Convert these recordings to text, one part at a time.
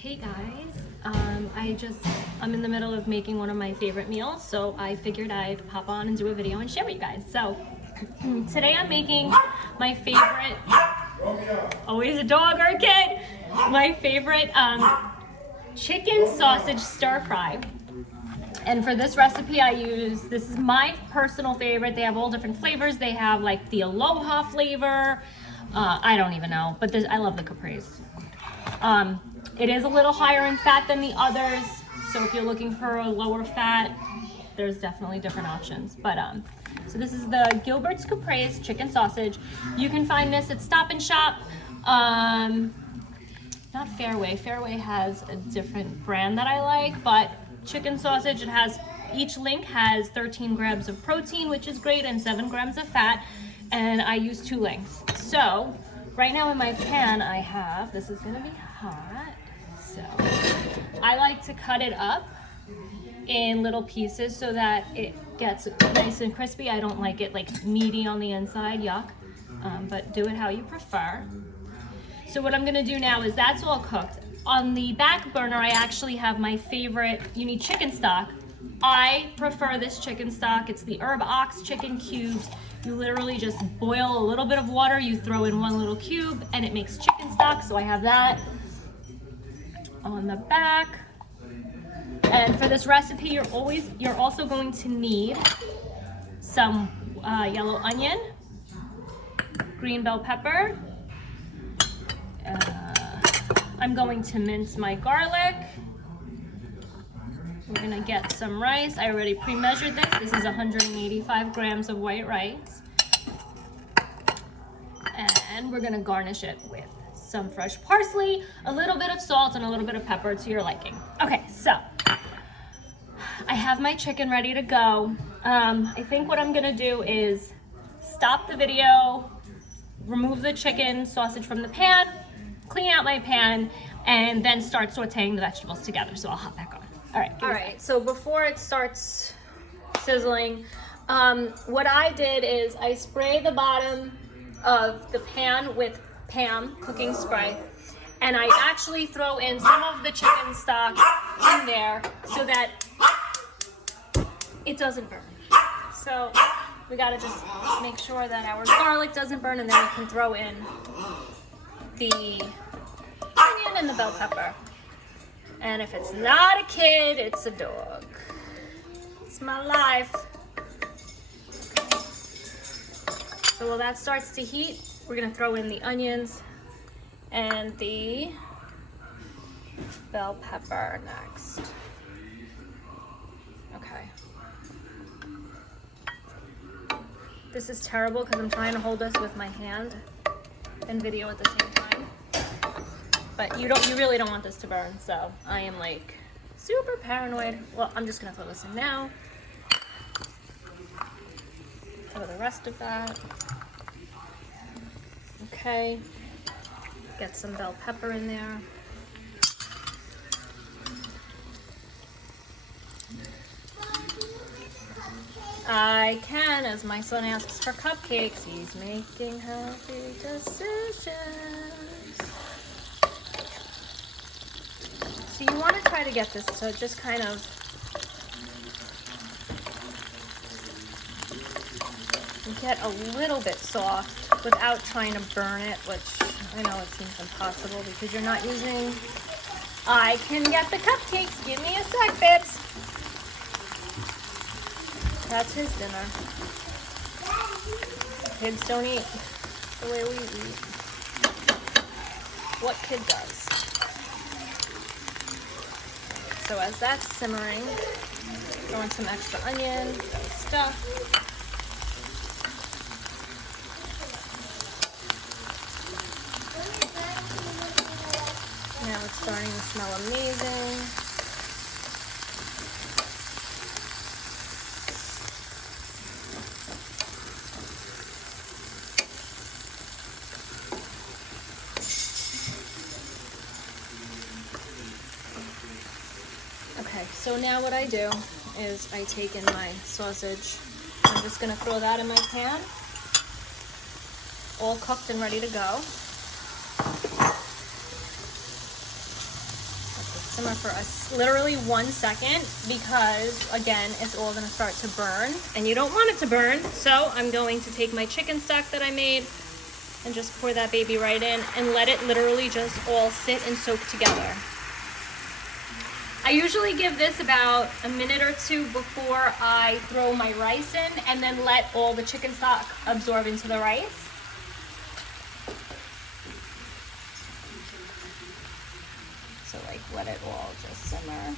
Hey guys, I'm in the middle of making one of my favorite meals, so I figured I'd pop on and do a video and share with you guys. So today I'm making my favorite, always a dog or a kid, my favorite chicken sausage stir fry. And for this recipe this is my personal favorite. They have all different flavors. They have like the Aloha flavor. I don't even know, but I love the caprese. It is a little higher in fat than the others, so if you're looking for a lower fat, there's definitely different options. But so this is the Gilbert's Caprese chicken sausage. You can find this at Stop and Shop. Not Fairway. Fairway has a different brand that I like, but chicken sausage, each link has 13 grams of protein, which is great, and 7 grams of fat, and I use 2 links. So right now in my pan I have, this is gonna be hot, so I like to cut it up in little pieces so that it gets nice and crispy. I don't like it like meaty on the inside, yuck, but do it how you prefer. So what I'm gonna do now is that's all cooked. On the back burner, I actually have my favorite, you need chicken stock. I prefer this chicken stock. It's the Herb Ox chicken cubes. You literally just boil a little bit of water, you throw in 1 little cube, and it makes chicken stock, so I have that on the back. And for this recipe, you're also going to need some yellow onion, green bell pepper. I'm going to mince my garlic. We're gonna get some rice. I already pre-measured this. This is 185 grams of white rice. And we're gonna garnish it with some fresh parsley, a little bit of salt, and a little bit of pepper to your liking. Okay, so I have my chicken ready to go. I think what I'm gonna do is stop the video, remove the chicken sausage from the pan, clean out my pan, and then start sauteing the vegetables together. So I'll hop back on. All right, so before it starts sizzling, what I did is I spray the bottom of the pan with Pam cooking spray, and I actually throw in some of the chicken stock in there so that it doesn't burn. So we gotta just make sure that our garlic doesn't burn, and then we can throw in the onion and the bell pepper. And if it's not a kid, it's a dog. It's my life. So while that starts to heat, we're gonna throw in the onions and the bell pepper next. Okay. This is terrible because I'm trying to hold this with my hand and video at the same time. But you really don't want this to burn, so I am like super paranoid. Well, I'm just gonna throw this in now. Throw the rest of that. Okay. Get some bell pepper in there. I can, as my son asks for cupcakes, he's making healthy decisions. So you want to try to get this to just kind of get a little bit soft without trying to burn it, which I know it seems impossible because you're not using... I can get the cupcakes. Give me a sec, babes. That's his dinner. Kids don't eat the way we eat. What kid does? So as that's simmering, throw in some extra onion, stuff. Now it's starting to smell amazing. Okay, so now what I do is I take in my sausage. I'm just gonna throw that in my pan, all cooked and ready to go. simmer for literally 1 second because, again, it's all gonna start to burn and you don't want it to burn. So I'm going to take my chicken stock that I made and just pour that baby right in and let it literally just all sit and soak together. I usually give this about a minute or two before I throw my rice in and then let all the chicken stock absorb into the rice. So like let it all just simmer.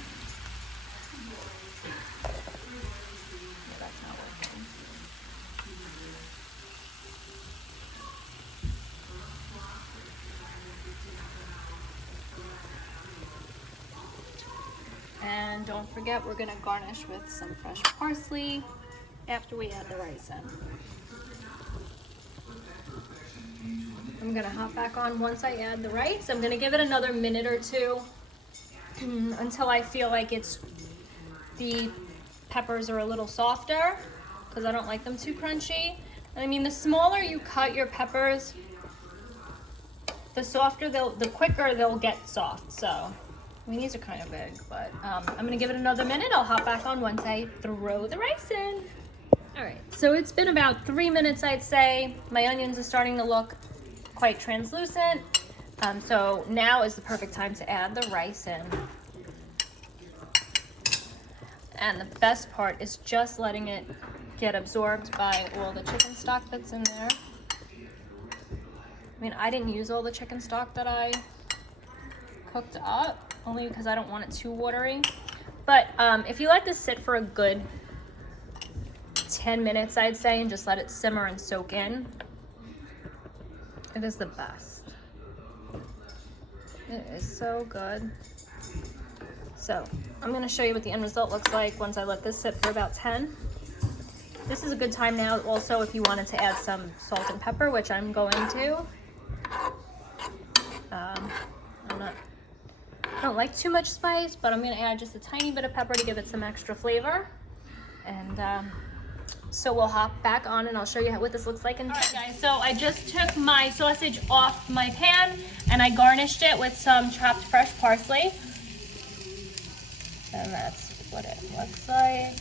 Yeah, that's not working. And don't forget, we're gonna garnish with some fresh parsley after we add the rice in. I'm gonna hop back on once I add the rice. I'm gonna give it another minute or two until I feel like the peppers are a little softer, because I don't like them too crunchy. And I mean, the smaller you cut your peppers, the softer the quicker they'll get soft. So, I mean, these are kind of big, but I'm gonna give it another minute. I'll hop back on once I throw the rice in. All right, so it's been about 3 minutes, I'd say. My onions are starting to look quite translucent. So now is the perfect time to add the rice in. And the best part is just letting it get absorbed by all the chicken stock that's in there. I mean, I didn't use all the chicken stock that I cooked up, only because I don't want it too watery. But if you let this sit for a good 10 minutes, I'd say, and just let it simmer and soak in, it is the best. It is so good. So I'm gonna show you what the end result looks like once I let this sit for about 10. This is a good time now also if you wanted to add some salt and pepper, which I'm going to. I don't like too much spice, but I'm gonna add just a tiny bit of pepper to give it some extra flavor. And so we'll hop back on and I'll show you what this looks like. All right, guys, so I just took my sausage off my pan and I garnished it with some chopped fresh parsley. And that's what it looks like.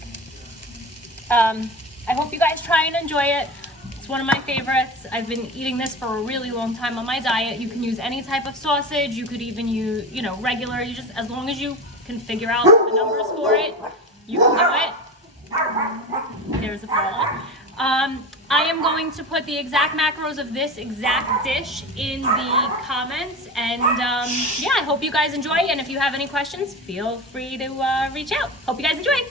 I hope you guys try and enjoy it. It's one of my favorites. I've been eating this for a really long time on my diet. You can use any type of sausage. You could even use, regular. You just, as long as you can figure out the numbers for it, you can do it. There's a fall. I am going to put the exact macros of this exact dish in the comments, and yeah, I hope you guys enjoy, and if you have any questions, feel free to reach out. Hope you guys enjoy.